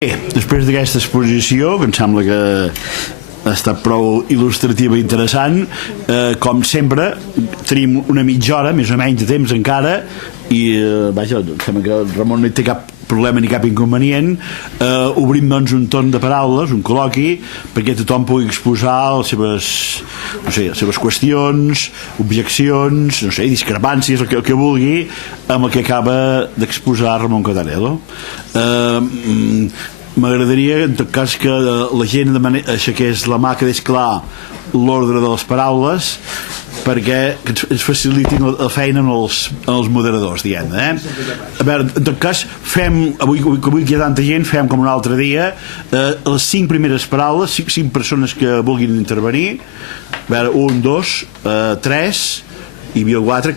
Bé, després d'aquesta exposició, que em sembla que ha estat prou il·lustrativa i interessant, com sempre tenim una mitja hora més o menys de temps encara i vaja, em sembla que el Ramon no hi té cap problema ni cap inconvenient. Obrim doncs un torn de paraules, un col·loqui, perquè tothom pugui exposar les seves qüestions, objeccions, no sé, discrepàncies, el que vulgui, amb el que acaba d'exposar Ramon Catanelo. M'agradaria en tot cas que la gent aixequés la mà, quedés clar l'ordre de les paraules, perquè ens facilitin la feina als moderadors, diguem-ne. A veure, en tot cas, avui que hi ha tanta gent, fem com un altre dia, les 5 primeres paraules, 5 persones que vulguin intervenir. A veure, 1, 2, 3, hi havia 4,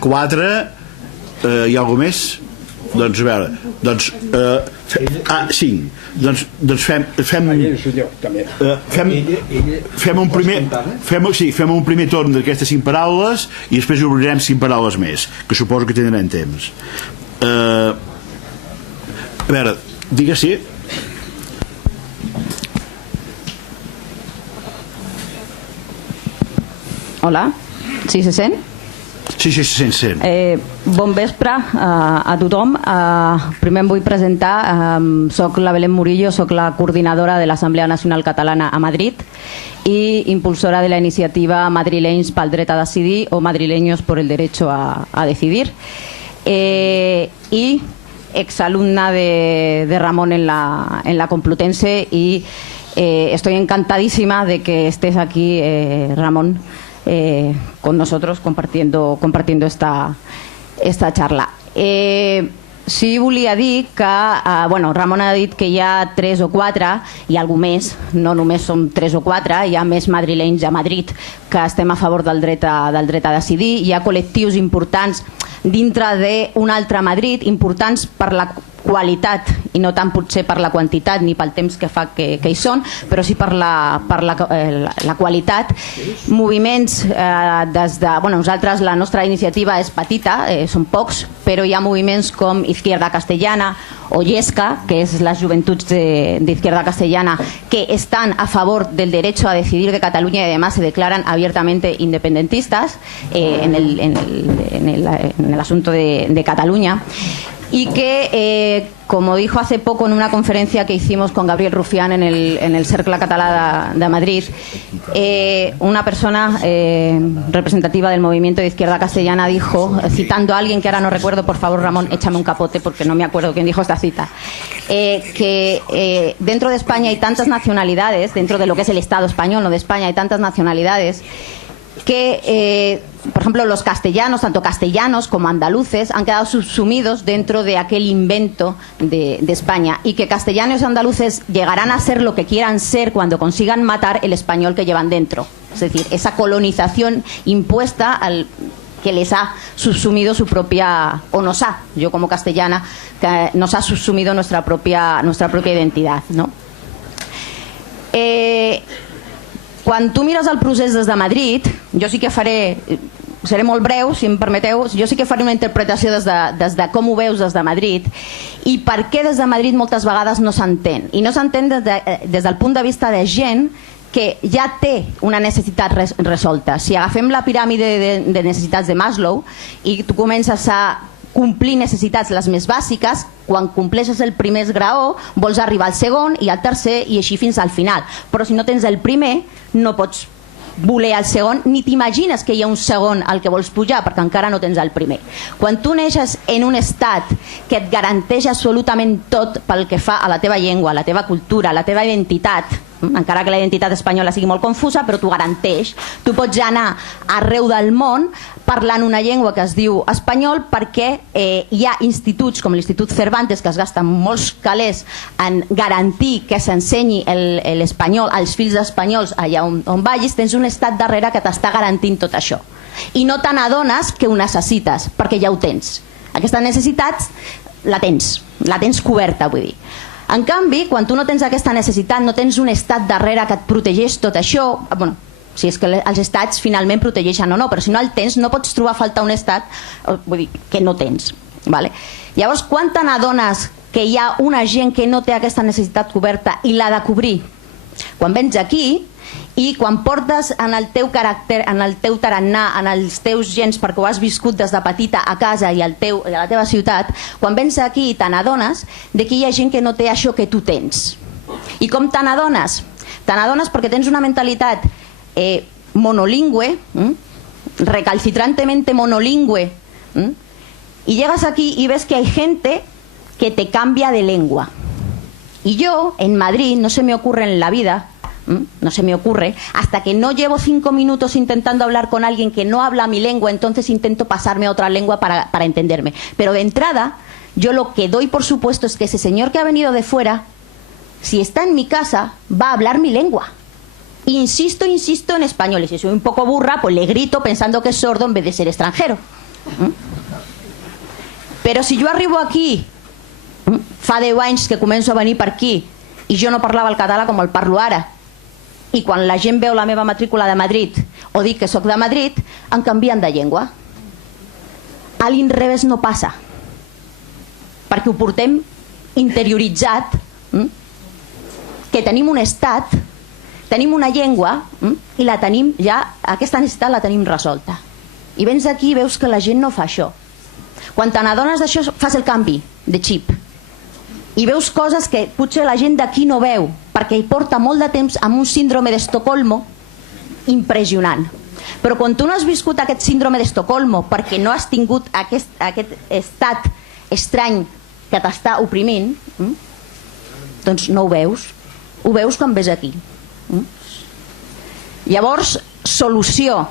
hi ha alguna més? Doncs a veure, 5. Doncs fem un primer torn d'aquestes 5 paraules i després obrirem 5 paraules més, que suposo que tindrem temps. A veure, digues sí. Hola, sí se sent? Sí, se sent. Bon vespre a tothom. Primer em vull presentar. Soc la Belén Murillo, soc la coordinadora de l'Assemblea Nacional Catalana a Madrid i impulsora de la iniciativa Madrileños pel dret a decidir o Madrileños por el derecho a decidir. Y exalumna de Ramón en la Complutense, y estoy encantadísima de que estés aquí, Ramón, con nosotros compartiendo esta charla. Sí volia dir que Ramon ha dit que hi ha 3 o 4 i algú més, no només som 3 o 4, hi ha més madrilenys a Madrid que estem a favor del dret a decidir. Hi ha col·lectius importants dintre d'un altre Madrid, importants per la qualitat i no tant potser per la quantitat ni pel temps que fa que hi són, però sí per la qualitat. Moviments des de... Nosaltres, la nostra iniciativa és petita, són pocs, però hi ha moviments com Izquierda Castellana o Yesca, que és les joventuts d'Izquierda Castellana, que estan a favor del derecho a decidir de Cataluña y además se declaran abiertamente independentistas en el asunto de Cataluña. Y que, como dijo hace poco en una conferencia que hicimos con Gabriel Rufián en el Cercle Català de Madrid, una persona representativa del movimiento de Izquierda Castellana dijo, citando a alguien que ahora no recuerdo, por favor Ramón, échame un capote porque no me acuerdo quién dijo esta cita, que dentro de España hay tantas nacionalidades, dentro de lo que es el Estado español, no de España, hay tantas nacionalidades que, por ejemplo, los castellanos, tanto castellanos como andaluces, han quedado subsumidos dentro de aquel invento de España, y que castellanos y andaluces llegarán a ser lo que quieran ser cuando consigan matar el español que llevan dentro. Es decir, esa colonización impuesta que les ha subsumido su propia, o nos ha, yo como castellana, que nos ha subsumido nuestra propia identidad, ¿no? Quan tu mires el procés des de Madrid, jo sí que seré molt breu, si em permeteu, jo sí que faré una interpretació des de com ho veus des de Madrid i per què des de Madrid moltes vegades no s'entén. I no s'entén des del punt de vista de gent que ja té una necessitat resolta. Si agafem la piràmide de necessitats de Maslow i tu comences a complir necessitats les més bàsiques, quan compleixes el primer esgraó vols arribar al segon i al tercer i així fins al final, però si no tens el primer no pots voler el segon ni t'imagines que hi ha un segon al que vols pujar perquè encara no tens el primer. Quan tu neixes en un estat que et garanteix absolutament tot pel que fa a la teva llengua, a la teva cultura, a la teva identitat, encara que la identitat espanyola sigui molt confusa, però t'ho garanteix, tu pots anar arreu del món parlant una llengua que es diu espanyol, perquè hi ha instituts com l'Institut Cervantes que es gasten molts calés en garantir que s'ensenyi l'espanyol als fills espanyols allà on vagis. Tens un estat darrere que t'està garantint tot això i no te n'adones que ho necessites perquè ja ho tens. Aquesta necessitat la tens coberta, vull dir. En canvi, quan tu no tens aquesta necessitat, no tens un estat darrere que et protegeix tot això, si és que els estats finalment protegeixen o no, però si no el tens no pots trobar a faltar un estat, vull dir, que no tens. Llavors, quan te n'adones que hi ha una gent que no té aquesta necessitat coberta i l'ha de cobrir. Quan vens aquí i quan portes en el teu caràcter, en el teu tarannà, en els teus gens, perquè ho has viscut des de petita a casa i a la teva ciutat, quan vens aquí te n'adones que hi ha gent que no té això que tu tens. I com te n'adones? Te n'adones perquè tens una mentalitat monolingüe, recalcitrantemente monolingüe, y llegas aquí y ves que hay gente que te cambia de lengua. Y yo, en Madrid, no se me ocurre en la vida, no se me ocurre, hasta que no llevo 5 minutos intentando hablar con alguien que no habla mi lengua, entonces intento pasarme a otra lengua para entenderme. Pero de entrada, yo lo que doy por supuesto es que ese señor que ha venido de fuera, si está en mi casa, va a hablar mi lengua. Insisto en español, y si soy un poco burra, pues le grito pensando que es sordo en vez de ser extranjero. Però si jo arribo aquí, fa 10 anys que començo a venir per aquí, i jo no parlava el català com el parlo ara, i quan la gent veu la meva matrícula de Madrid o dic que sóc de Madrid, em canvien de llengua. A l'inrevés no passa, perquè ho portem interioritzat, que tenim un estat, tenim una llengua i la tenim ja, aquesta necessitat la tenim resolta. I vens aquí i veus que la gent no fa això. Quan te n'adones d'això fas el canvi de xip i veus coses que potser la gent d'aquí no veu perquè hi porta molt de temps amb un síndrome d'Estocolmo impressionant. Però quan tu no has viscut aquest síndrome d'Estocolmo perquè no has tingut aquest estat estrany que t'està oprimint, doncs no ho veus quan ves aquí. Llavors, solució,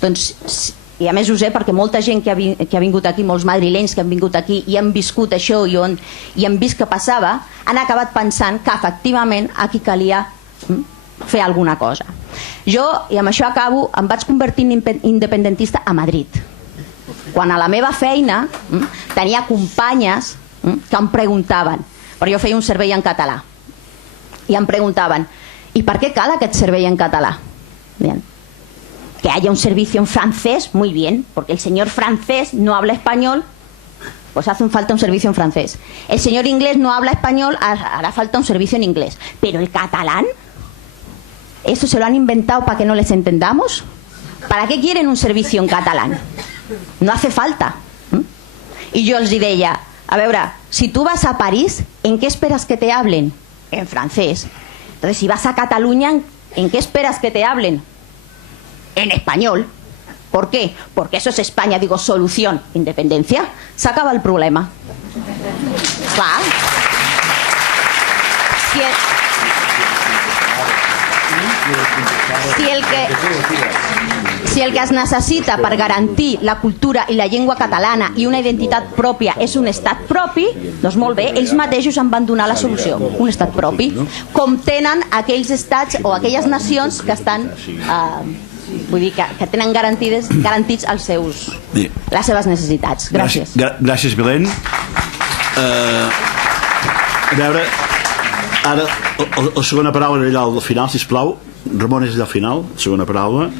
doncs, i a més ho sé perquè molta gent que ha vingut aquí, molts madrilenys que han vingut aquí i han viscut això i han vist què passava, han acabat pensant que efectivament aquí calia fer alguna cosa. Jo, i amb això acabo, em vaig convertir en independentista a Madrid, quan a la meva feina tenia companyes que em preguntaven, perquè jo feia un servei en català, y em preguntaban, ¿y por qué cal aquest servei en català? Bien. Que haya un servicio en francés, muy bien, porque el señor francés no habla español, pues hace falta un servicio en francés. El señor inglés no habla español, hará falta un servicio en inglés. Pero el catalán, ¿eso se lo han inventado para que no les entendamos? ¿Para qué quieren un servicio en catalán? No hace falta. Y yo els deia, a veure, si tú vas a París, ¿en qué esperas que te hablen? En francés. Entonces, si vas a Cataluña, ¿en qué esperas que te hablen? En español. ¿Por qué? Porque eso es España. Digo, solución, independencia. Se acaba el problema. Clar. Si el que es necessita per garantir la cultura i la llengua catalana i una identitat pròpia és un estat propi, doncs molt bé, ells mateixos en van donar la solució, un estat propi, com tenen aquells estats o aquelles nacions que estan, vull dir, que tenen garantits les seves necessitats. Gràcies. Gràcies, Belén. A veure, ara la segona paraula allà al final, sisplau. Ramon és allà al final, segona paraula.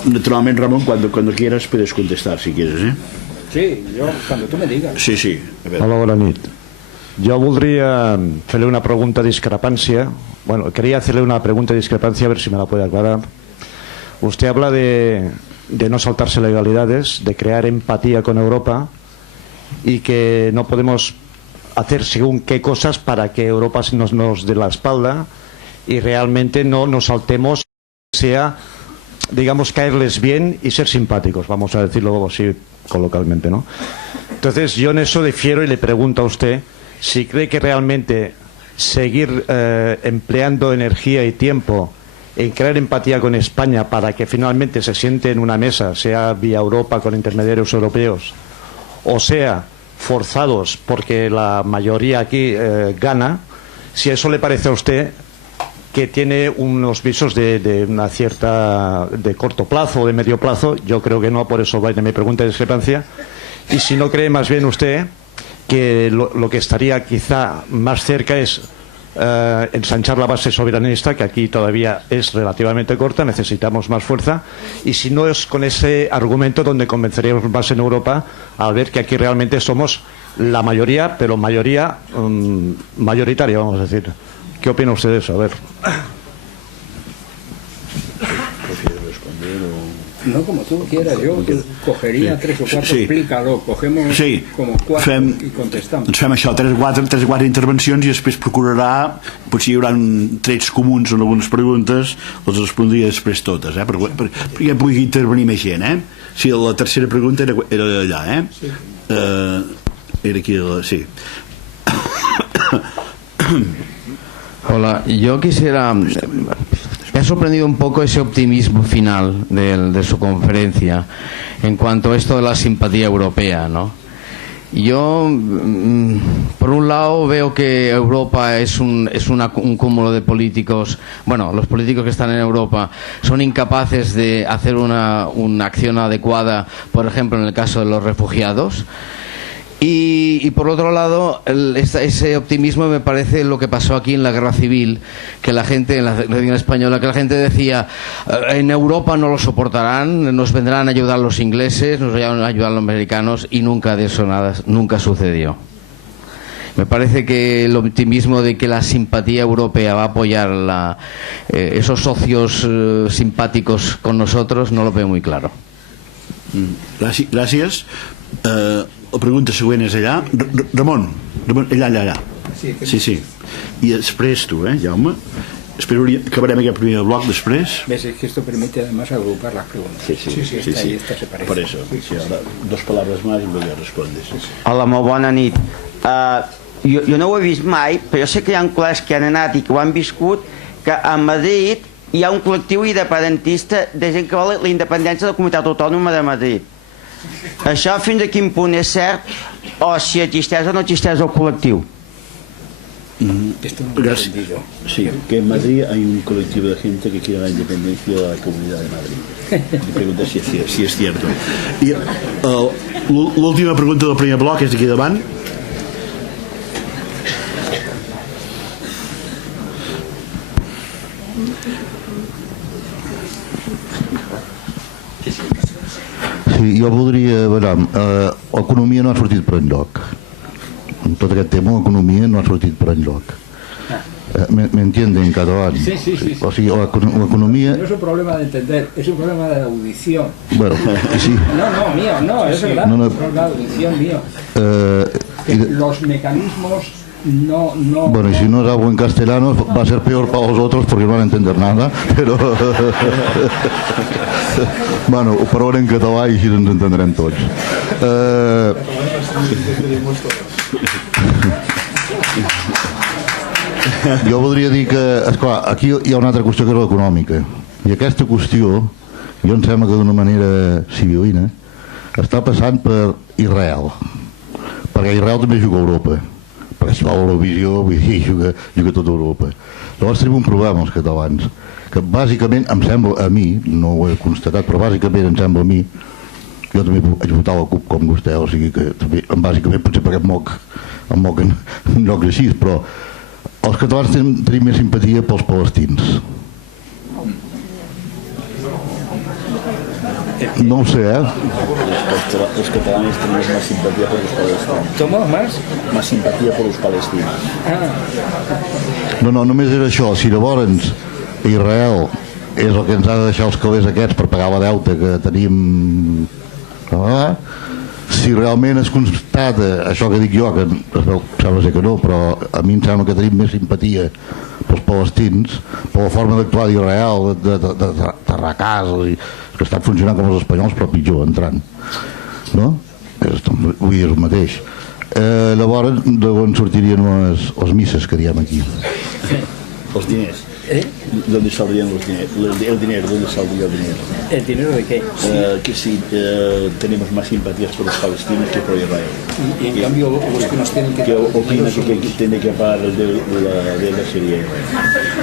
Naturalment, Ramon, cuando quieras puedes contestar si quieres, Sí, yo, cuando tú me digas. Sí. A ver. Hola, bona nit. Jo voldria fer-le una pregunta de discrepància. Bueno, quería hacerle una pregunta de discrepancia, a ver si me la puede aclarar. Usted habla de no saltarse legalidades, de crear empatía con Europa y que no podemos hacer según qué cosas para que Europa nos dé la espalda y realmente no nos saltemos, sea, digamos, caerles bien y ser simpáticos, vamos a decirlo así coloquialmente, ¿no? Entonces yo en eso difiero y le pregunto a usted si cree que realmente seguir empleando energía y tiempo en crear empatía con España para que finalmente se siente en una mesa, sea vía Europa con intermediarios europeos, o sea forzados porque la mayoría aquí gana, si eso le parece a usted que tiene unos visos de una cierta, de corto plazo o de medio plazo. Yo creo que no, por eso va de mi pregunta de discrepancia. Y si no cree más bien usted que lo que estaría quizá más cerca es ensanchar la base soberanista, que aquí todavía es relativamente corta, necesitamos más fuerza, y si no es con ese argumento donde convenceríamos más en Europa al ver que aquí realmente somos la mayoría, pero mayoría mayoritaria, vamos a decir. ¿Qué opinan ustedes? A ver. No, como tú quieras, yo cogeria 3 o 4, Sí. explícalo, cogemos Sí, como 4 i contestam. doncs fem això, 3 o 4 intervencions i després procurarà, potser hi haurà trets comuns en algunes preguntes, les respondria després totes, perquè pugui intervenir més gent, Sí, la tercera pregunta era allà, Sí. Era aquí, sí. Hola, yo quisiera... Me ha sorprendido un poco ese optimismo final de su conferencia en cuanto a esto de la simpatía europea, ¿no? Yo, por un lado, veo que Europa es un cúmulo de políticos. Bueno, los políticos que están en Europa son incapaces de hacer una acción adecuada, por ejemplo, en el caso de los refugiados. Y por otro lado, ese optimismo me parece lo que pasó aquí en la guerra civil, que la gente, en la Revolución Española, que la gente decía, en Europa no lo soportarán, nos vendrán a ayudar los ingleses, nos van a ayudar los americanos, y nunca de eso nunca sucedió. Me parece que el optimismo de que la simpatía europea va a apoyar esos socios simpáticos con nosotros no lo veo muy claro. Gràcies. La pregunta següent és allà. Ramon, allà. Sí. I després tu, Jaume. Acabarem aquest primer bloc després. Ves, es que esto permite además agrupar las preguntas. Sí. Esta se parece. Por eso. Sí, ahora, 2 palabras más y luego ya respondes. Hola, molt bona nit. Jo no ho he vist mai, però jo sé que hi ha col·legs que han anat i que ho han viscut, que a Madrid hi ha un col·lectiu independentista de gent que vol la independència de la comunitat autònoma de Madrid. Això fins a quin punt és cert, o si existeix o no existeix el col·lectiu? Esto no lo he entendido. Sí, que en Madrid hay un colectivo de gente que quiere la independencia de la Comunidad de Madrid. Me pregunta si es cierto. I l'última pregunta del primer bloc és d'aquí davant. Sí, jo voldria... L'economia no ha sortit per enlloc. En tot aquest tema l'economia no ha sortit per enlloc. ¿Me entienden en catalán? Sí. O sigui, l'economia... No es un problema de entender, es un problema de audición. Bueno, sí. No, mío, no, es verdad. No. Es un problema de audición mío. Que los mecanismos no... Bueno, y si no es algo en castellano va a ser peor para los otros porque no van a entender nada, pero... Bueno, ho parlaré en català i així ens entendrem tots. Jo voldria dir que, esclar, aquí hi ha una altra qüestió que és l'econòmica. I aquesta qüestió, jo em sembla que d'una manera civilina, està passant per Israel. Perquè Israel també juga a Europa. Perquè si va a l'Eurovisió, vull dir, juga tota Europa. Llavors tenim un problema els catalans, que bàsicament em sembla a mi, no ho he constatat, però bàsicament em sembla a mi, jo també vaig votar a la CUP com vostè, o sigui que també, bàsicament potser perquè em moc en llocs així, però els catalans tenim més simpatia pels palestins. No ho sé, Los catalanes tenemos más simpatía por los palestinos. ¿Somos más? Más simpatía por los palestinos. No, només era això. Si llavors Israel és el que ens ha de deixar els calés aquests per pagar la deuta que tenim, si realment es constata això que dic jo, que sembla ser que no, però a mi em sembla que tenim més simpatia pels palestins, per la forma d'actuar d'Israel, d'arracars, que estan funcionant com els espanyols però pitjor entrant, no? Vull dir el mateix. Llavors d'on sortirien les misses que diem aquí? Els diners. ¿Dónde saldrían los dineros? El dinero, ¿dónde saldría el dinero? ¿El dinero de qué? Que si tenemos más simpatías por los palestinos que por Israel. Y en cambio los que nos tienen que... ¿Qué opina que tiene que pagar el de la Síria?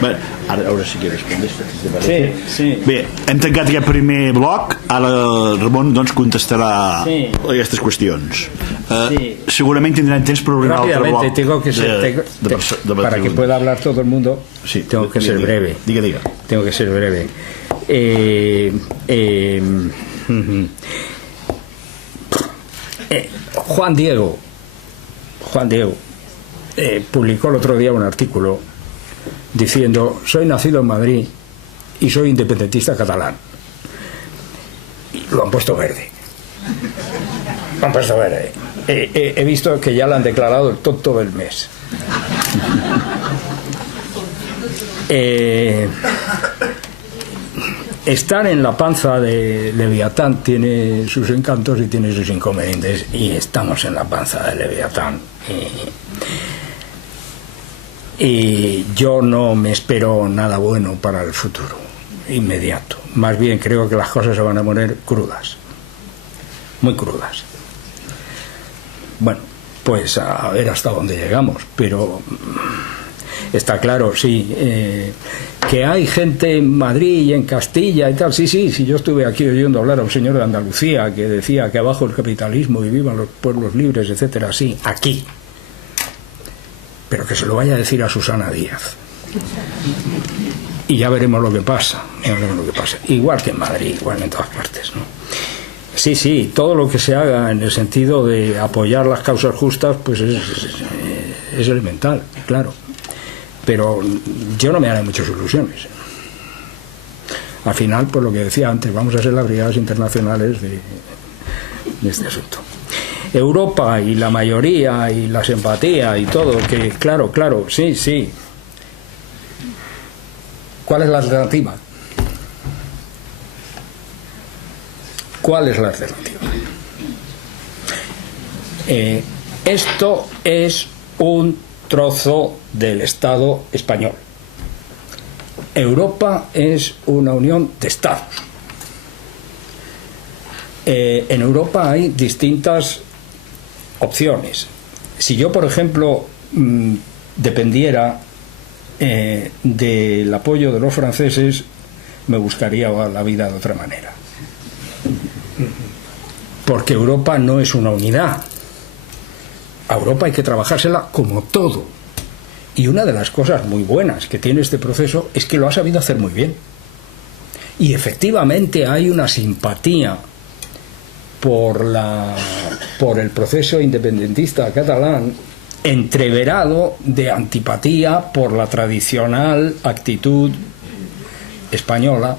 Bé, ara sí que respondes, si te parece. Sí. Bé, hem tancat aquest primer bloc, ara el Ramon doncs, contestarà aquestes qüestions. Segurament tindrem temps per obrir un altre bloc. Rápidamente, tengo que ser, para que pueda hablar todo el mundo, sí, tengo que ser breve. Diga. Tengo que ser breve. Juan Diego publicó el otro día un artículo diciendo: soy nacido en Madrid y soy independentista catalán. Y lo han puesto verde. He visto que ya lo han declarado el tonto del mes. Estar en la panza de Leviatán tiene sus encantos y tiene sus inconvenientes, y estamos en la panza de Leviatán. Y yo no me espero nada bueno para el futuro inmediato. Más bien creo que las cosas se van a poner crudas, muy crudas. Bueno, pues a ver hasta dónde llegamos, pero está claro, sí, que hay gente en Madrid y en Castilla y tal, sí, yo estuve aquí oyendo hablar a un señor de Andalucía que decía que abajo el capitalismo y vivan los pueblos libres, etcétera, sí, aquí, pero que se lo vaya a decir a Susana Díaz y ya veremos lo que pasa, igual que en Madrid, igual en todas partes, ¿no? Sí, todo lo que se haga en el sentido de apoyar las causas justas, pues es elemental, claro. Pero yo no me haré muchas ilusiones. Al final, pues lo que decía antes, vamos a ser las brigadas internacionales de este asunto. Europa y la mayoría y la simpatía y todo, que claro, sí. ¿Cuál es la alternativa? ¿Cuál es la alternativa? Esto es un trozo del Estado español. Europa es una unión de Estados. En Europa hay distintas opciones. Si yo, por ejemplo, dependiera del apoyo de los franceses, me buscaría la vida de otra manera. Porque Europa no es una unidad. A Europa hay que trabajársela como todo. Y una de las cosas muy buenas que tiene este proceso es que lo ha sabido hacer muy bien. Y efectivamente hay una simpatía por el proceso independentista catalán, entreverado de antipatía por la tradicional actitud española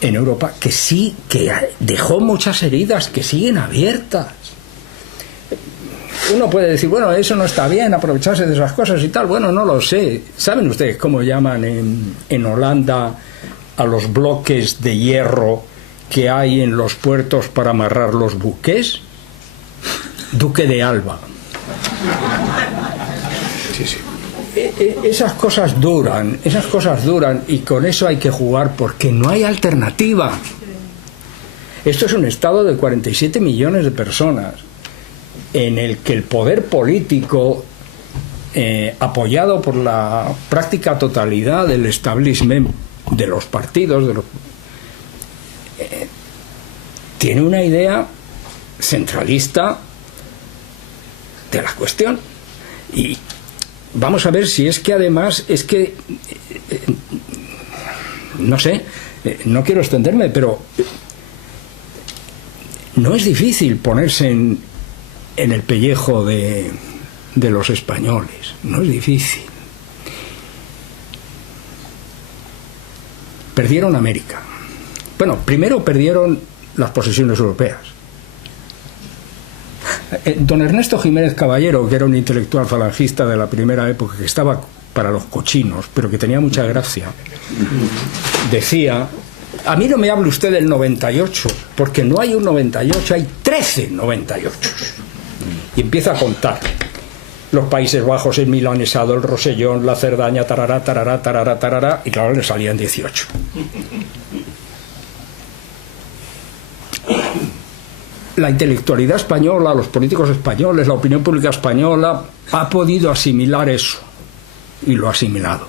en Europa, que sí, que dejó muchas heridas que siguen abiertas. Uno puede decir, bueno, eso no está bien, aprovecharse de esas cosas y tal. Bueno, no lo sé. ¿Saben ustedes cómo llaman en Holanda a los bloques de hierro que hay en los puertos para amarrar los buques? Duque de Alba. Sí. Esas cosas duran, y con eso hay que jugar porque no hay alternativa. Esto es un estado de 47 millones de personas en el que el poder político, apoyado por la práctica totalidad del establishment, de los partidos, tiene una idea centralista de la cuestión. Y vamos a ver si es que además no sé, no quiero extenderme, pero no es difícil ponerse en el pellejo de los españoles, no es difícil. Perdieron América. Bueno, primero perdieron las posesiones europeas. Don Ernesto Jiménez Caballero, que era un intelectual falangista de la primera época, que estaba para los cochinos, pero que tenía mucha gracia, decía: a mí no me hable usted del 98, porque no hay un 98, hay 13 98. Y empieza a contar los Países Bajos, el milanesado, el rosellón, la Cerdaña, tarará, tarará, tarará, tarará, y claro, le salían 18. La intelectualidad española, los políticos españoles, la opinión pública española ha podido asimilar eso, y lo ha asimilado.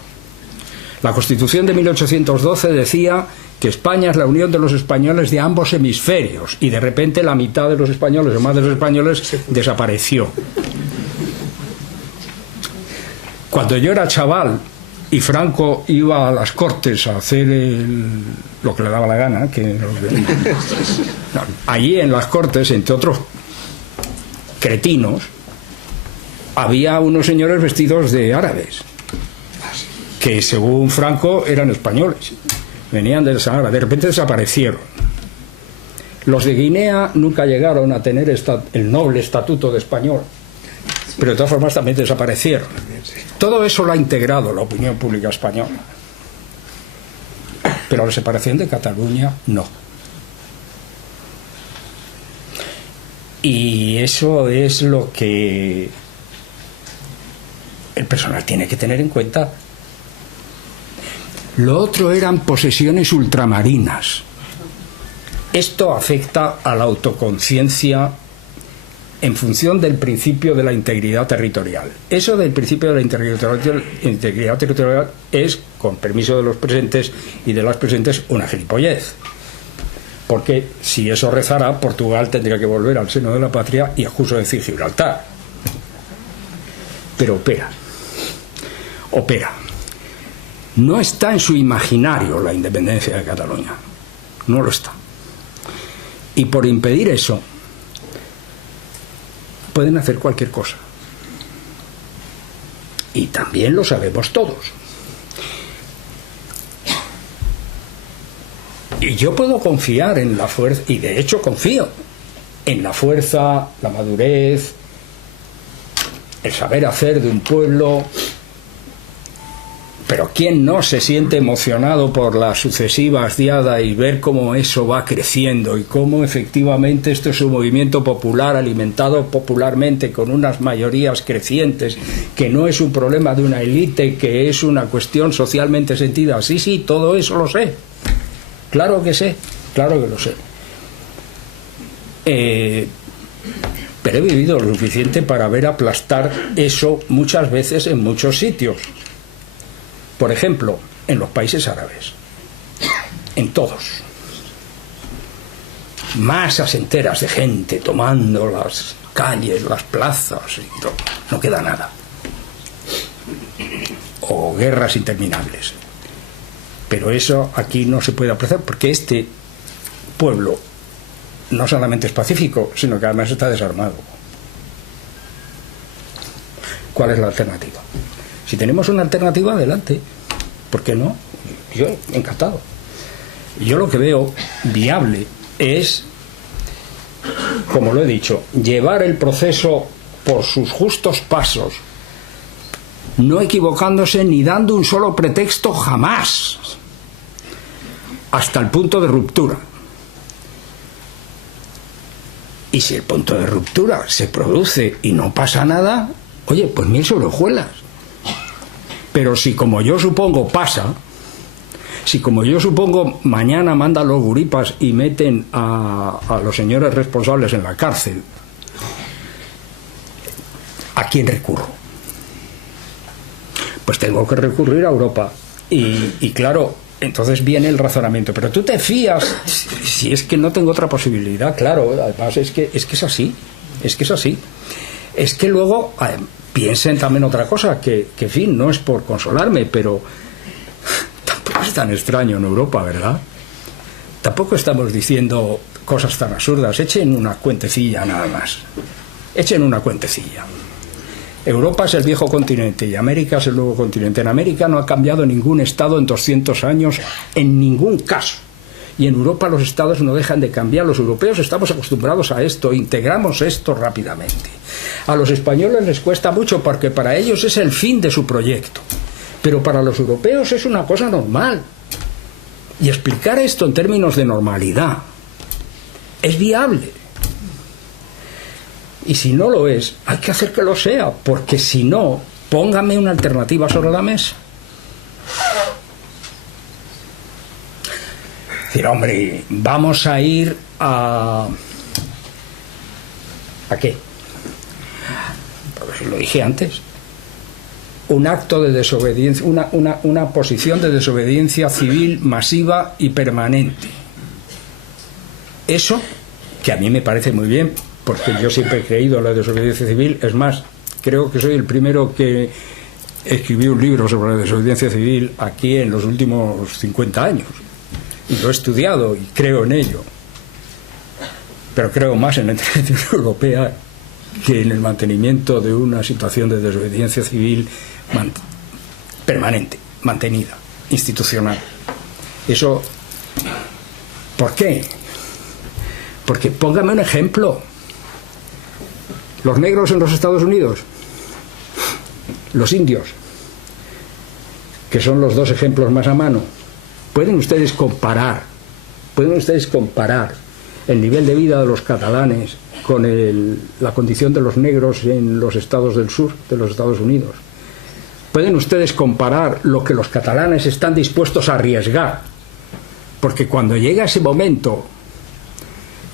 La Constitución de 1812 decía que España es la unión de los españoles de ambos hemisferios, y de repente la mitad de los españoles o más de los españoles desapareció. Cuando yo era chaval y Franco iba a las Cortes a hacer lo que le daba la gana, allí en las Cortes, entre otros cretinos, había unos señores vestidos de árabes que según Franco eran españoles, venían del Sahara, de repente desaparecieron. Los de Guinea nunca llegaron a tener el noble estatuto de español, pero de todas formas también desaparecieron. Todo eso lo ha integrado la opinión pública española, pero la separación de Cataluña no. Y eso es lo que el personal tiene que tener en cuenta. Lo otro eran posesiones ultramarinas. Esto afecta a la autoconciencia en función del principio de la integridad territorial. Eso del principio de la integridad territorial es, con permiso de los presentes y de las presentes, una gilipollez. Porque si eso rezara, Portugal tendría que volver al seno de la patria y acuso decir Gibraltar. Pero opera. No está en su imaginario la independencia de Cataluña. No lo está. Y por impedir eso, pueden hacer cualquier cosa. Y también lo sabemos todos. Y yo puedo confiar en la fuerza, y de hecho confío en la fuerza, la madurez, el saber hacer de un pueblo. Pero ¿quién no se siente emocionado por las sucesivas diadas y ver cómo eso va creciendo y cómo efectivamente esto es un movimiento popular alimentado popularmente con unas mayorías crecientes, que no es un problema de una élite, que es una cuestión socialmente sentida? Sí, todo eso lo sé. Claro que sé, claro que lo sé. Pero he vivido lo suficiente para ver aplastar eso muchas veces en muchos sitios. Por ejemplo, en los países árabes, en todos, masas enteras de gente tomando las calles, las plazas y todo, no queda nada, o guerras interminables. Pero eso aquí no se puede apreciar, porque este pueblo no solamente es pacífico, sino que además está desarmado. ¿Cuál es la alternativa? Si tenemos una alternativa, adelante. ¿Por qué no? Yo encantado. Yo lo que veo viable es, como lo he dicho, llevar el proceso por sus justos pasos, no equivocándose ni dando un solo pretexto jamás, hasta el punto de ruptura. Y si el punto de ruptura se produce y no pasa nada, oye, pues miel sobre hojuelas. Pero si, como yo supongo, pasa, si como yo supongo mañana mandan los guripas y meten a los señores responsables en la cárcel, ¿a quién recurro? Pues tengo que recurrir a Europa. Y claro, entonces viene el razonamiento. Pero tú te fías, si es que no tengo otra posibilidad, claro, además es que es así, es que es así. Es que luego piensen también otra cosa, que en fin, no es por consolarme, pero tampoco es tan extraño en Europa, ¿verdad? Tampoco estamos diciendo cosas tan absurdas. Echen una cuentecilla nada más. Echen una cuentecilla. Europa es el viejo continente y América es el nuevo continente. En América no ha cambiado ningún estado en 200 años, en ningún caso. Y en Europa los estados no dejan de cambiar. Los europeos estamos acostumbrados a esto, integramos esto rápidamente. A los españoles les cuesta mucho porque para ellos es el fin de su proyecto. Pero para los europeos es una cosa normal. Y explicar esto en términos de normalidad es viable. Y si no lo es, hay que hacer que lo sea, porque si no, póngame una alternativa sobre la mesa. Es decir, hombre, vamos a ir a... ¿A qué? Pues lo dije antes. Un acto de desobediencia, una posición de desobediencia civil masiva y permanente. Eso, que a mí me parece muy bien, porque yo siempre he creído en la desobediencia civil. Es más, creo que soy el primero que escribió un libro sobre la desobediencia civil aquí en los últimos 50 años. Y lo he estudiado y creo en ello. Pero creo más en la integración europea que en el mantenimiento de una situación de desobediencia civil permanente, mantenida, institucional. Eso, ¿por qué? Porque póngame un ejemplo. Los negros en los Estados Unidos, los indios, que son los dos ejemplos más a mano, ¿pueden ustedes comparar el nivel de vida de los catalanes con la condición de los negros en los estados del sur de los Estados Unidos? ¿Pueden ustedes comparar lo que los catalanes están dispuestos a arriesgar? Porque cuando llega ese momento,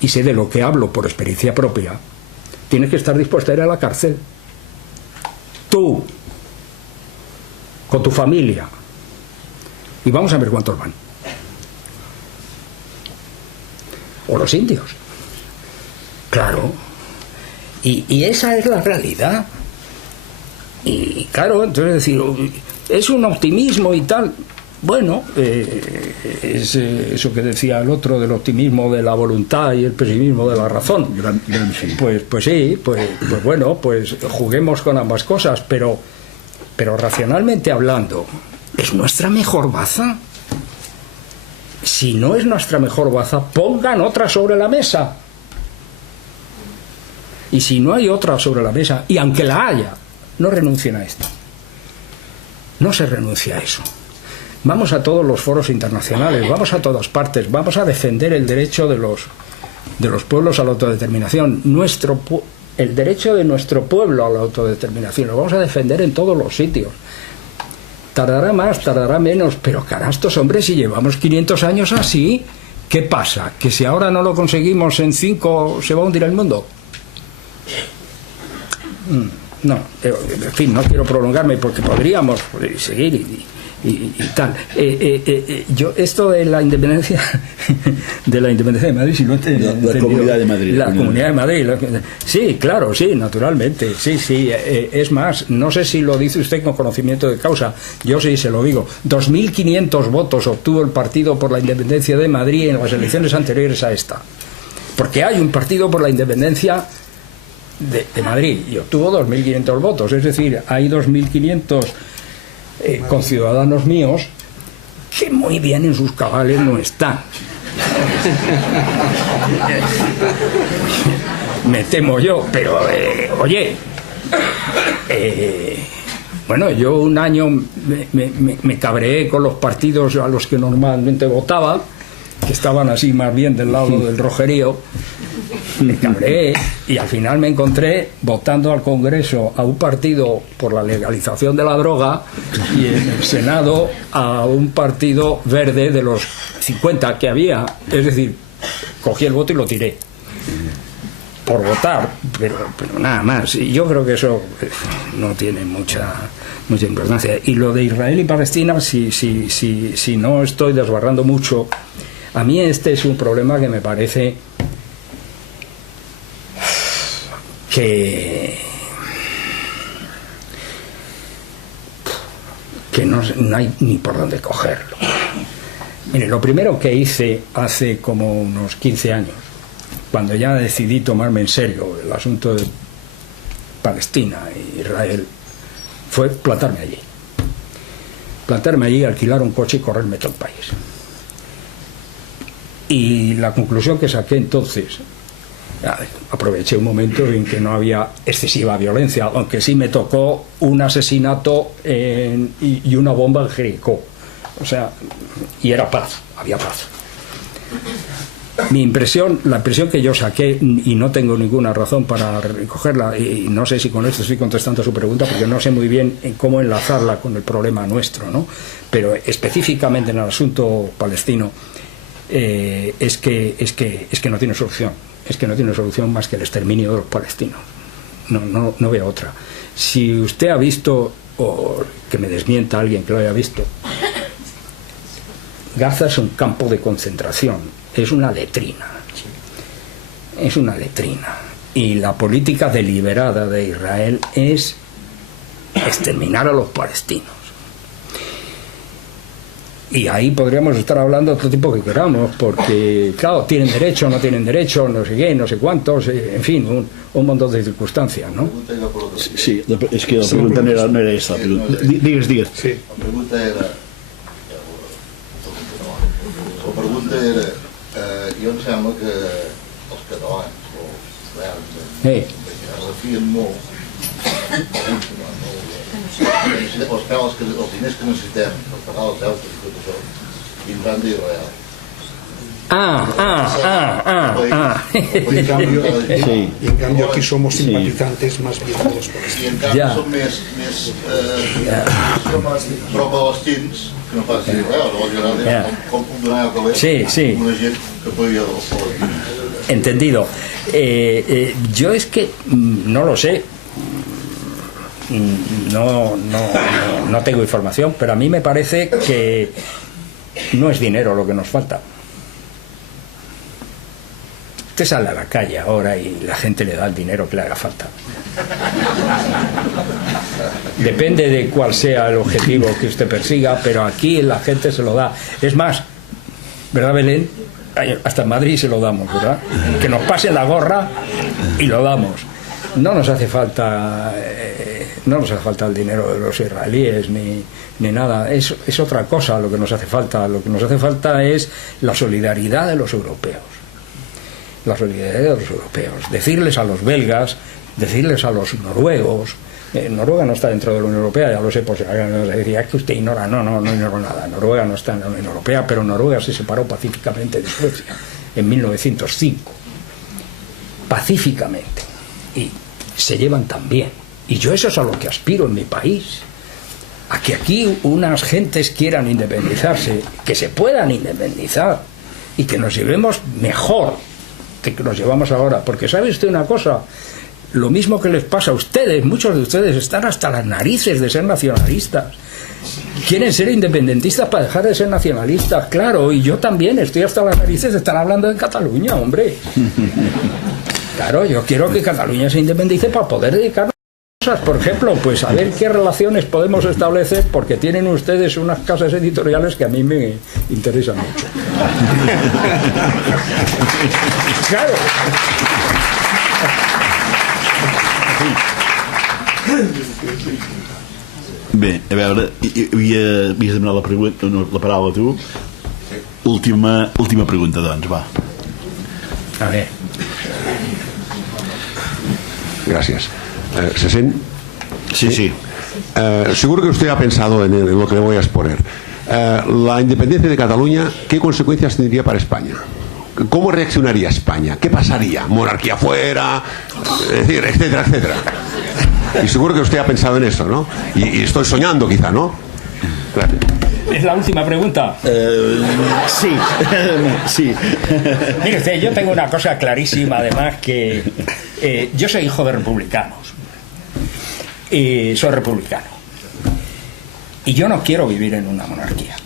y sé de lo que hablo por experiencia propia, tienes que estar dispuesto a ir a la cárcel. Tú, con tu familia. Y vamos a ver cuántos van. O los indios. Claro. Y esa es la realidad. Y claro, entonces decir, es un optimismo y tal. Bueno, es eso que decía el otro del optimismo de la voluntad y el pesimismo de la razón. Pues sí, pues bueno, pues juguemos con ambas cosas, pero racionalmente hablando, ¿es nuestra mejor baza? Si no es nuestra mejor baza, pongan otra sobre la mesa. Y si no hay otra sobre la mesa, y aunque la haya, no renuncien a esto. No se renuncia a eso. Vamos a todos los foros internacionales, vamos a todas partes, vamos a defender el derecho de los pueblos a la autodeterminación, el derecho de nuestro pueblo a la autodeterminación, lo vamos a defender en todos los sitios. Tardará más, tardará menos, pero carastos, hombre, si llevamos 500 años así, ¿qué pasa? ¿Que si ahora no lo conseguimos en 5 se va a hundir el mundo? No, en fin, no quiero prolongarme porque podríamos seguir y tal. Yo esto de la independencia de Madrid, si no te la Comunidad de Madrid, la Comunidad de Madrid, sí, claro, sí, naturalmente, sí, es más, no sé si lo dice usted con conocimiento de causa, yo sí se lo digo. 2.500 votos obtuvo el Partido por la Independencia de Madrid en las elecciones anteriores a esta, porque hay un Partido por la Independencia de Madrid y obtuvo 2.500 votos, es decir, hay 2.500 conciudadanos míos que muy bien en sus cabales no están. Me temo yo, pero oye, bueno, yo un año me cabreé con los partidos a los que normalmente votaba, que estaban así más bien del lado del rojerío. Me cabreé y al final me encontré votando al Congreso a un partido por la legalización de la droga y en el Senado a un partido verde de los 50 que había. Es decir, cogí el voto y lo tiré por votar, pero nada más. Y yo creo que eso no tiene mucha importancia. Y lo de Israel y Palestina, si no estoy desbarrando mucho, a mí este es un problema que me parece que no hay ni por dónde cogerlo. Mire, lo primero que hice hace como unos 15 años, cuando ya decidí tomarme en serio el asunto de Palestina e Israel, fue plantarme allí, alquilar un coche y correrme todo el país. Y la conclusión que saqué entonces, aproveché un momento en que no había excesiva violencia, aunque sí me tocó un asesinato y una bomba en Jericó, o sea, y era paz, había paz. la impresión que yo saqué, y no tengo ninguna razón para recogerla, y no sé si con esto estoy contestando a su pregunta porque no sé muy bien cómo enlazarla con el problema nuestro, ¿no? Pero específicamente en el asunto palestino, es que no tiene solución. Es que no tiene solución más que el exterminio de los palestinos. No veo otra. Si usted ha visto, o que me desmienta alguien que lo haya visto, Gaza es un campo de concentración, es una letrina. Es una letrina. Y la política deliberada de Israel es exterminar a los palestinos. Y ahí podríamos estar hablando de otro tipo que queramos, porque, claro, tienen derecho, no tienen derecho, no sé qué, no sé cuántos, en fin, un montón de circunstancias, ¿no? Sí, és que la pregunta no era esta. Digues. Sí. La pregunta era... jo em sembla que els catalans, o els verds, es refien molt els diners que necessitem per pagar els deutes i tot això vindran d'Israel. Y en cambio aquí somos simpatizantes más bien de los palestinos. I en canvi som més pro-palestins que no pas d'Israel. Com puc donar a caler una gent que podria dels palestins? Entendido. Yo es que no lo sé. No tengo información, pero a mí me parece que no es dinero lo que nos falta. Usted sale a la calle ahora y la gente le da el dinero que le haga falta. Depende de cuál sea el objetivo que usted persiga, pero aquí la gente se lo da. Es más, ¿verdad, Belén? Hasta en Madrid se lo damos, ¿verdad? Que nos pase la gorra y lo damos. No nos hace falta el dinero de los israelíes ni nada. Es otra cosa lo que nos hace falta. Lo que nos hace falta es la solidaridad de los europeos. La solidaridad de los europeos. Decirles a los belgas, decirles a los noruegos. Noruega no está dentro de la Unión Europea, ya lo sé, pues decía que usted ignora. No ignoro nada. Noruega no está en la Unión Europea, pero Noruega se separó pacíficamente de Suecia en 1905. Pacíficamente. Y se llevan tan bien. Y yo eso es a lo que aspiro en mi país. A que aquí unas gentes quieran independizarse, que se puedan independizar y que nos llevemos mejor que nos llevamos ahora. Porque ¿sabe usted una cosa? Lo mismo que les pasa a ustedes, muchos de ustedes están hasta las narices de ser nacionalistas. Quieren ser independentistas para dejar de ser nacionalistas, claro, y yo también estoy hasta las narices de estar hablando de Cataluña, hombre. Claro, yo quiero que Cataluña se independice para poder dedicarnos a cosas. Por ejemplo, pues a ver qué relaciones podemos establecer, porque tienen ustedes unas casas editoriales que a mí me interesan mucho. Claro. Bé, a veure, havies demanat la paraula a tu. Última pregunta, doncs, va. A ver. Gracias. ¿Se siente? Sí. Seguro que usted ha pensado en lo que le voy a exponer. La independencia de Cataluña, ¿qué consecuencias tendría para España? ¿Cómo reaccionaría España? ¿Qué pasaría? ¿Monarquía fuera? Es decir, etcétera, etcétera. Y seguro que usted ha pensado en eso, ¿no? Y estoy soñando, quizá, ¿no? Gracias. ¿Es la última pregunta? Sí. Mire usted, yo tengo una cosa clarísima, además, que yo soy hijo de republicanos. Y soy republicano. Y yo no quiero vivir en una monarquía.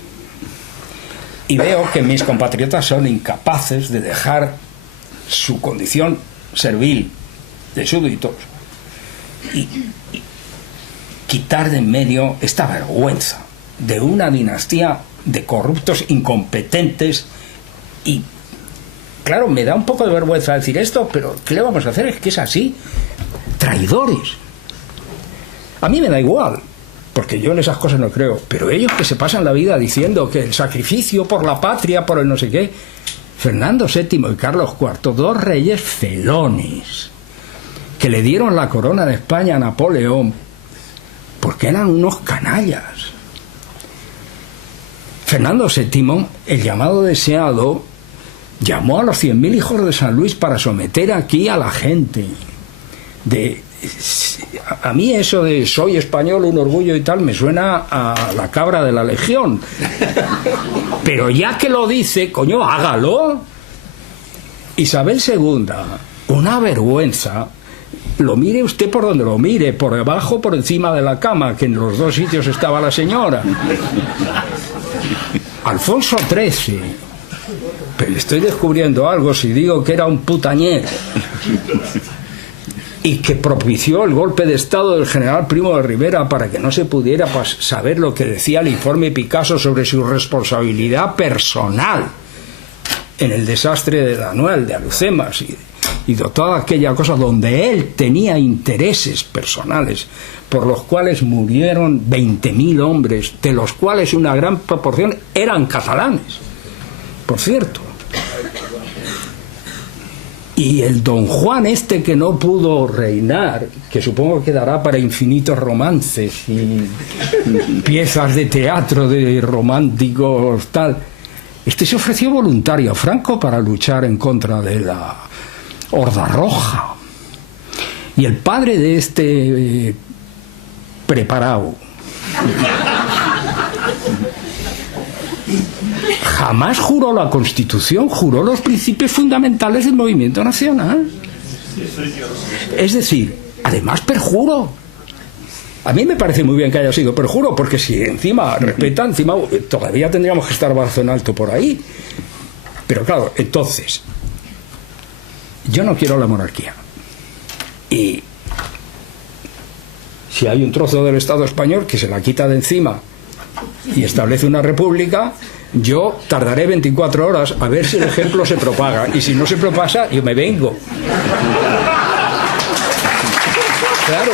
Y veo que mis compatriotas son incapaces de dejar su condición servil de súbditos y quitar de en medio esta vergüenza de una dinastía de corruptos incompetentes. Y claro, me da un poco de vergüenza decir esto, pero ¿qué le vamos a hacer? Es que es así. Traidores. A mí me da igual, porque yo en esas cosas no creo, pero ellos que se pasan la vida diciendo que el sacrificio por la patria, por el no sé qué. Fernando VII y Carlos IV, dos reyes felones que le dieron la corona de España a Napoleón porque eran unos canallas. Fernando VII, el llamado deseado, llamó a los 100.000 hijos de San Luis para someter aquí a la gente. A mí eso de soy español, un orgullo y tal, me suena a la cabra de la Legión. Pero ya que lo dice, coño, hágalo. Isabel II, una vergüenza. Lo mire usted por donde lo mire, por debajo, por encima de la cama, que en los dos sitios estaba la señora. Alfonso XIII. Pero estoy descubriendo algo si digo que era un putañero y que propició el golpe de estado del general Primo de Rivera para que no se pudiera saber lo que decía el informe Picasso sobre su responsabilidad personal en el desastre de Danuel, de Alhucemas y de toda aquella cosa donde él tenía intereses personales por los cuales murieron 20.000 hombres, de los cuales una gran proporción eran catalanes, por cierto. Y el Don Juan este que no pudo reinar, que supongo que dará para infinitos romances y piezas de teatro de románticos tal, este se ofreció voluntario a Franco para luchar en contra de la Horda Roja. Y el padre de este preparado jamás juró la Constitución, juró los principios fundamentales del movimiento nacional. Es decir, además perjuro. A mí me parece muy bien que haya sido perjuro, porque si encima respeta, encima todavía tendríamos que estar brazo en alto por ahí. Pero claro, entonces, yo no quiero la monarquía. Y si hay un trozo del Estado español que se la quita de encima y establece una república, yo tardaré 24 horas a ver si el ejemplo se propaga, y si no se propaga, yo me vengo. Claro.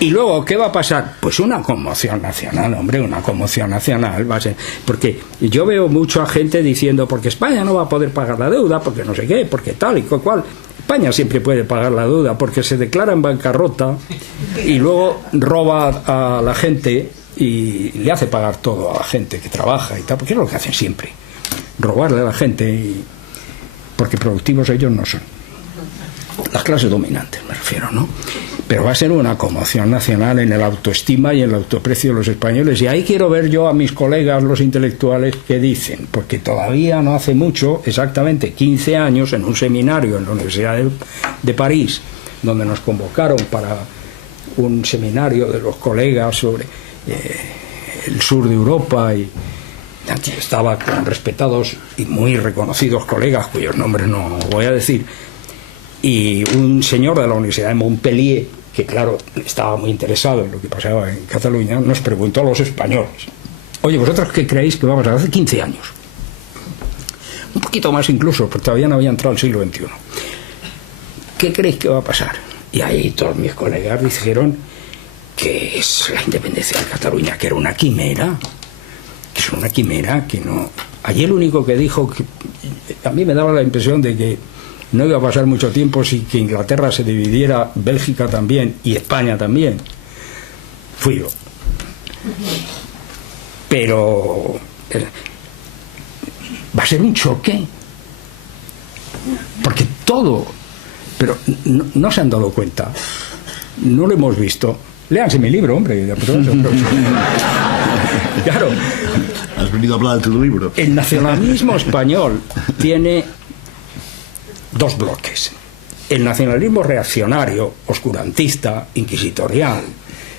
Y luego, ¿qué va a pasar? Pues una conmoción nacional, hombre, una conmoción nacional va a ser, porque yo veo mucha gente diciendo, porque España no va a poder pagar la deuda, porque no sé qué, porque tal y cual. España siempre puede pagar la deuda, porque se declara en bancarrota y luego roba a la gente y le hace pagar todo a la gente que trabaja y tal, porque es lo que hacen siempre, robarle a la gente, porque productivos ellos no son. Las clases dominantes me refiero, ¿no? Pero va a ser una conmoción nacional en el autoestima y en el autoprecio de los españoles, y ahí quiero ver yo a mis colegas los intelectuales que dicen, porque todavía no hace mucho, exactamente 15 años, en un seminario en la Universidad de París, donde nos convocaron para un seminario de los colegas sobre el sur de Europa, y estaba con respetados y muy reconocidos colegas cuyos nombres no voy a decir, y un señor de la Universidad de Montpellier, que claro, estaba muy interesado en lo que pasaba en Cataluña, nos preguntó a los españoles: oye, ¿vosotros qué creéis que va a pasar? Hace 15 años, un poquito más incluso, porque todavía no había entrado el siglo XXI. ¿Qué creéis que va a pasar? Y ahí todos mis colegas dijeron que es la independencia de Cataluña, que era una quimera, que es una quimera, que no... Allí el único que dijo, que a mí me daba la impresión de que no iba a pasar mucho tiempo si que Inglaterra se dividiera, Bélgica también y España también, fui yo. Pero va a ser un choque, porque todo, pero no se han dado cuenta, no lo hemos visto. Léanse mi libro, hombre. Claro. Has venido a hablar de tu libro. El nacionalismo español tiene dos bloques: el nacionalismo reaccionario, oscurantista, inquisitorial,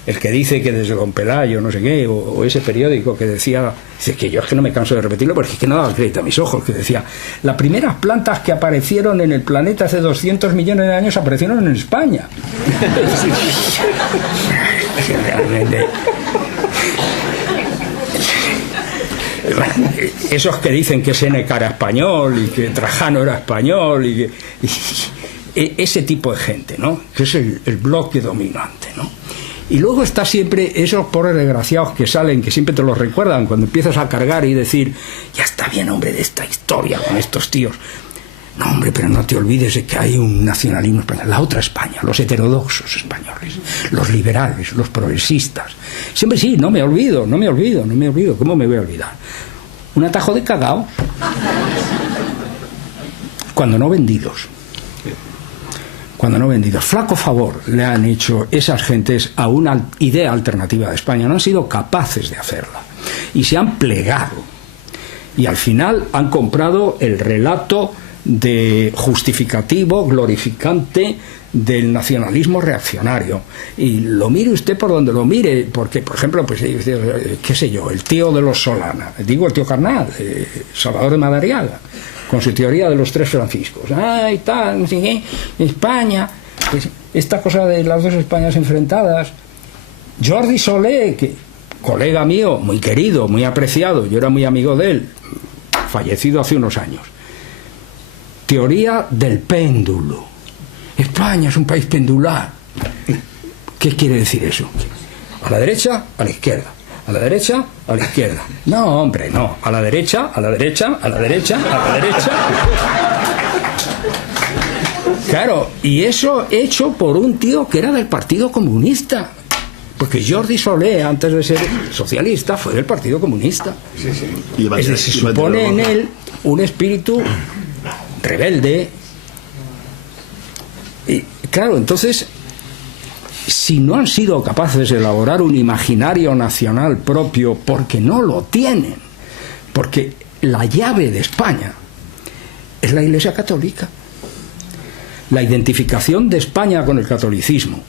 el que dice que desde Don Pelayo, no sé qué, o ese periódico que decía, dice que yo es que no me canso de repetirlo porque es que no daba crédito a mis ojos, que decía, las primeras plantas que aparecieron en el planeta hace 200 millones de años aparecieron en España. Realmente... esos que dicen que Séneca era español y que Trajano era español y ese tipo de gente, ¿no? Que es el bloque dominante, ¿no? Y luego está siempre esos pobres desgraciados que salen, que siempre te los recuerdan cuando empiezas a cargar y decir, ya está bien, hombre, de esta historia con estos tíos. No, hombre, pero no te olvides de que hay un nacionalismo español, la otra España, los heterodoxos españoles, los liberales, los progresistas. Siempre sí, no me olvido, ¿cómo me voy a olvidar? Un atajo de cagao. Cuando no vendidos. Flaco favor le han hecho esas gentes a una idea alternativa de España. No han sido capaces de hacerla. Y se han plegado. Y al final han comprado el relato de justificativo, glorificante del nacionalismo reaccionario. Y lo mire usted por donde lo mire, porque, por ejemplo, pues, qué sé yo, el tío de los Solana, digo el tío carnal, Salvador de Madariaga, con su teoría de los tres franciscos. Y tal, no sé qué, España, pues, esta cosa de las dos Españas enfrentadas. Jordi Solé, que colega mío, muy querido, muy apreciado, yo era muy amigo de él, fallecido hace unos años. Teoría del péndulo. España es un país pendular. ¿Qué quiere decir eso? A la derecha, a la izquierda. A la derecha, a la izquierda. No, hombre, no. A la derecha, a la derecha, a la derecha, a la derecha. Claro, y eso hecho por un tío que era del Partido Comunista. Porque Jordi Solé, antes de ser socialista, fue del Partido Comunista. Sí. Es decir, se supone en él un espíritu rebelde. Y claro, entonces, si no han sido capaces de elaborar un imaginario nacional propio, porque no lo tienen, porque la llave de España es la Iglesia Católica, la identificación de España con el catolicismo,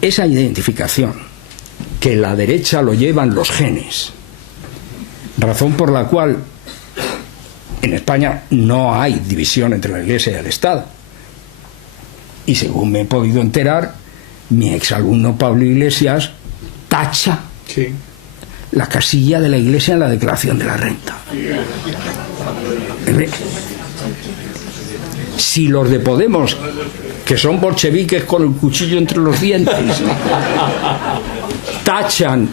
esa identificación que la derecha lo llevan los genes, razón por la cual en España no hay división entre la Iglesia y el Estado. Y según me he podido enterar, mi exalumno Pablo Iglesias tacha la casilla de la Iglesia en la declaración de la renta. Si los de Podemos, que son bolcheviques con el cuchillo entre los dientes, tachan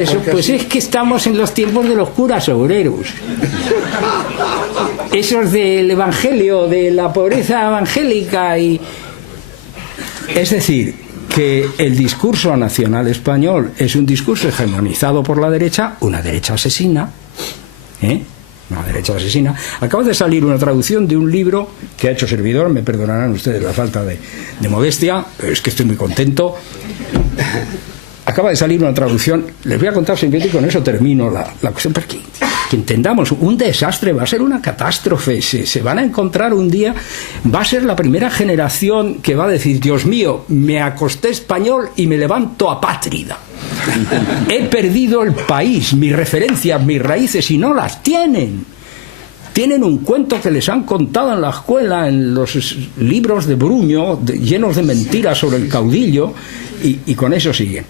eso, pues es que estamos en los tiempos de los curas obreros. Esos del evangelio, de la pobreza evangélica. Y es decir, que el discurso nacional español es un discurso hegemonizado por la derecha, una derecha asesina, una derecha asesina. Acaba de salir una traducción de un libro que ha hecho servidor, me perdonarán ustedes la falta de modestia, pero es que estoy muy contento. Acaba de salir una traducción, les voy a contar simplemente y con eso termino la cuestión, porque que entendamos, un desastre, va a ser una catástrofe, se van a encontrar un día, va a ser la primera generación que va a decir, Dios mío, me acosté español y me levanto apátrida. He perdido el país, mis referencias, mis raíces, y no las tienen. Tienen un cuento que les han contado en la escuela, en los libros de Bruño, llenos de mentiras sobre el caudillo, y con eso siguen.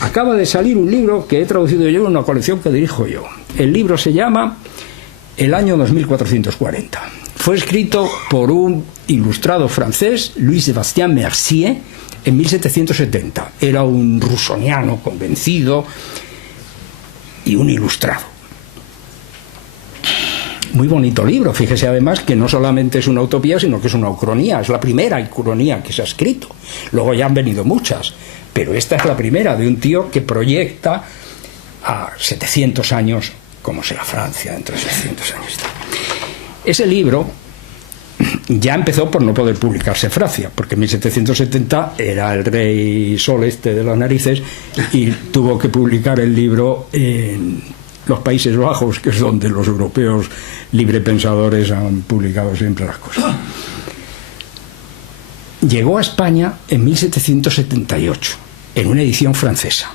Acaba de salir un libro que he traducido yo en una colección que dirijo yo. El libro se llama El año 2440. Fue escrito por un ilustrado francés, Louis Sébastien Mercier, en 1770. Era un rusoniano convencido y un ilustrado. Muy bonito libro. Fíjese además que no solamente es una utopía, sino que es una ucronía. Es la primera ucronía que se ha escrito. Luego ya han venido muchas, pero esta es la primera, de un tío que proyecta a 700 años como será Francia dentro de 600 años. Ese libro ya empezó por no poder publicarse en Francia, porque en 1770 era el rey Sol este de las narices y tuvo que publicar el libro en los Países Bajos, que es donde los europeos librepensadores han publicado siempre las cosas. Llegó a España en 1778, en una edición francesa.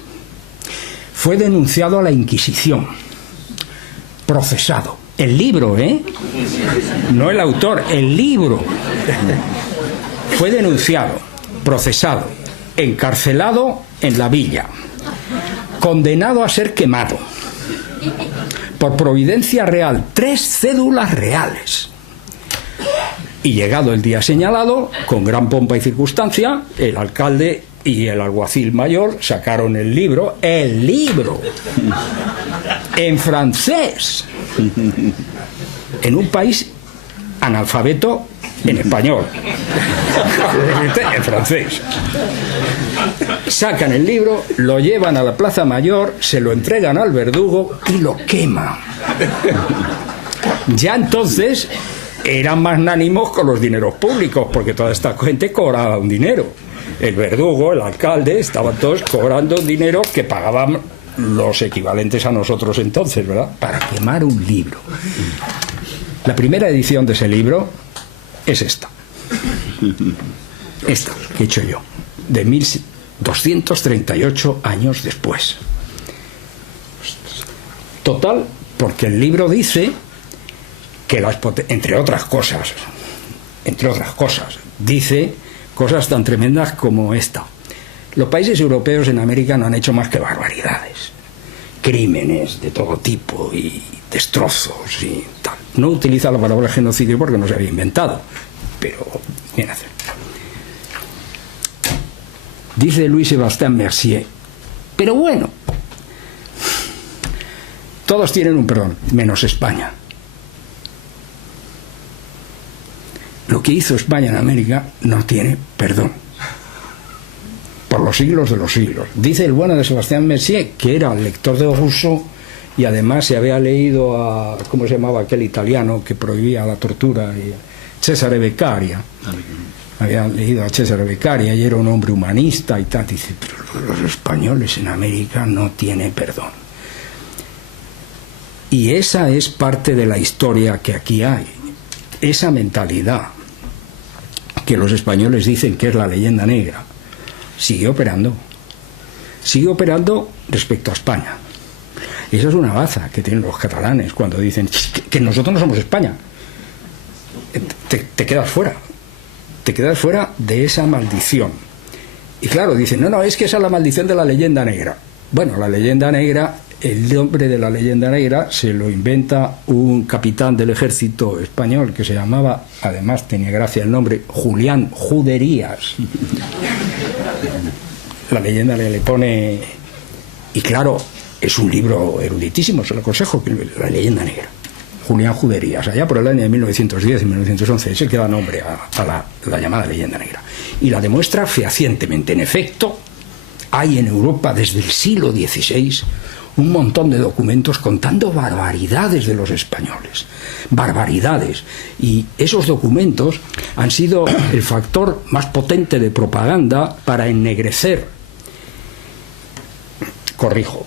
Fue denunciado a la Inquisición, procesado. El libro, no el autor, el libro. Fue denunciado, procesado, encarcelado en la villa, condenado a ser quemado. Por providencia real, 3 cédulas reales. Y llegado el día señalado, con gran pompa y circunstancia, el alcalde y el alguacil mayor sacaron el libro, en francés, en un país analfabeto en español, en francés. Sacan el libro, lo llevan a la Plaza Mayor, se lo entregan al verdugo y lo queman. Ya entonces eran magnánimos con los dineros públicos, porque toda esta gente cobraba un dinero. El verdugo, el alcalde, estaban todos cobrando dinero que pagaban los equivalentes a nosotros entonces, ¿verdad? Para quemar un libro. La primera edición de ese libro es esta que he hecho yo, de 1238 años después. Total, porque el libro dice que entre otras cosas, dice cosas tan tremendas como esta: los países europeos en América no han hecho más que barbaridades, crímenes de todo tipo y destrozos y tal. No utiliza la palabra genocidio porque no se había inventado, pero bien hacer. Dice Louis Sébastien Mercier, pero bueno, todos tienen un perdón, menos España. Lo que hizo España en América no tiene perdón, por los siglos de los siglos. Dice el bueno de Sébastien Mercier, que era lector de Rousseau y además se había leído a, ¿cómo se llamaba aquel italiano que prohibía la tortura? Cesare Beccaria. Había leído a Cesare Beccaria y era un hombre humanista y tal. Dice, pero los españoles en América no tienen perdón. Y esa es parte de la historia que aquí hay. Esa mentalidad que los españoles dicen que es la leyenda negra sigue operando respecto a España. Esa es una baza que tienen los catalanes cuando dicen que nosotros no somos España. Te quedas fuera de esa maldición. Y claro, dicen, no, es que esa es la maldición de la leyenda negra. Bueno, la leyenda negra, el nombre de la leyenda negra se lo inventa un capitán del ejército español que se llamaba, además tenía gracia el nombre, Julián Juderías. La leyenda le pone... Y claro, es un libro eruditísimo, se lo aconsejo, La leyenda negra. Julián Juderías, allá por el año de 1910 y 1911, es el que da nombre a la llamada leyenda negra. Y la demuestra fehacientemente. En efecto, hay en Europa desde el siglo XVI un montón de documentos contando barbaridades de los españoles. Barbaridades. Y esos documentos han sido el factor más potente de propaganda para ennegrecer. Corrijo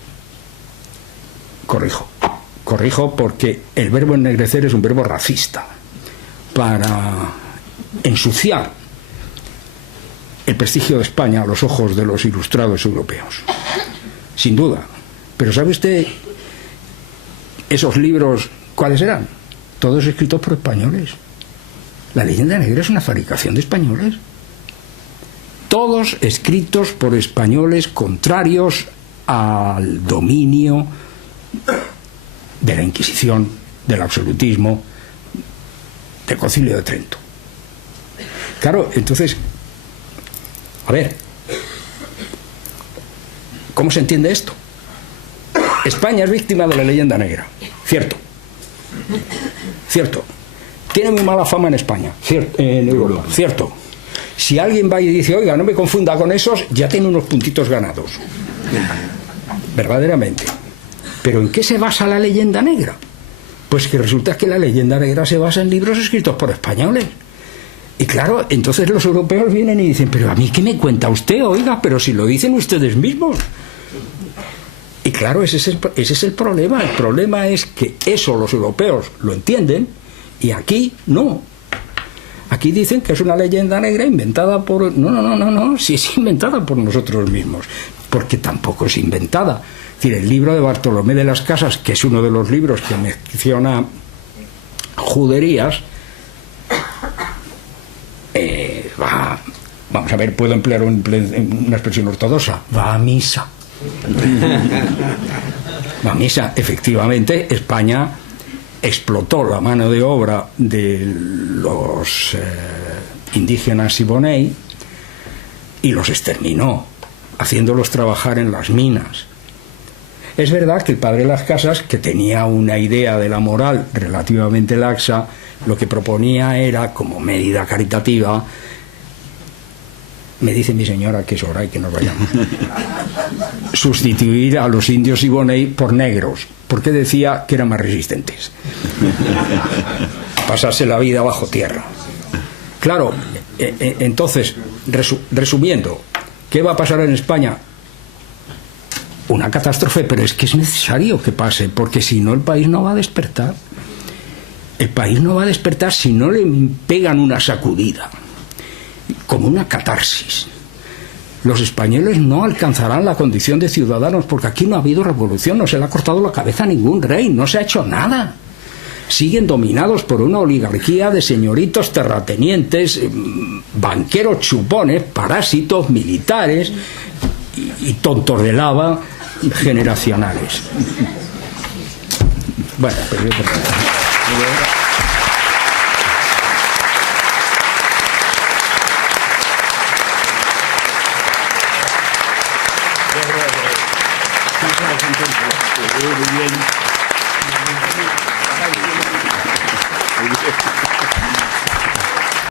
porque el verbo ennegrecer es un verbo racista para ensuciar el prestigio de España a los ojos de los ilustrados europeos, sin duda. Pero ¿sabe usted esos libros cuáles eran? Todos escritos por españoles. La leyenda negra es una fabricación de españoles, todos escritos por españoles contrarios al dominio de la Inquisición, del absolutismo, del Concilio de Trento. Claro, entonces, a ver, ¿cómo se entiende esto? España es víctima de la leyenda negra, cierto. Tiene muy mala fama en España, en Europa, cierto. Si alguien va y dice, oiga, no me confunda con esos, ya tiene unos puntitos ganados. Verdaderamente. ¿Pero en qué se basa la leyenda negra? Pues que resulta que la leyenda negra se basa en libros escritos por españoles. Y claro, entonces los europeos vienen y dicen, pero a mí ¿qué me cuenta usted? Oiga, pero si lo dicen ustedes mismos. Y claro, ese es el problema. El problema es que eso los europeos lo entienden y aquí no. Aquí dicen que es una leyenda negra inventada por... No, sí es inventada por nosotros mismos, porque tampoco es inventada. Es decir, el libro de Bartolomé de las Casas, que es uno de los libros que menciona Juderías, vamos a ver, puedo emplear una expresión ortodoxa, va a misa. Va a misa. Efectivamente, España explotó la mano de obra de los indígenas Siboney y los exterminó, haciéndolos trabajar en las minas. Es verdad que el padre de las Casas, que tenía una idea de la moral relativamente laxa, lo que proponía era, como medida caritativa, me dice mi señora que es hora y que nos vayamos, sustituir a los indios Iboney por negros, porque decía que eran más resistentes, pasarse la vida bajo tierra. Claro, entonces, resumiendo, ¿qué va a pasar en España? Una catástrofe, pero es que es necesario que pase, porque si no el país no va a despertar. El país no va a despertar si no le pegan una sacudida, como una catarsis. Los españoles no alcanzarán la condición de ciudadanos, porque aquí no ha habido revolución, no se le ha cortado la cabeza a ningún rey, no se ha hecho nada. Siguen dominados por una oligarquía de señoritos terratenientes, banqueros chupones, parásitos, militares y tontos de lava generacionales. Bueno, pues yo Muy bien.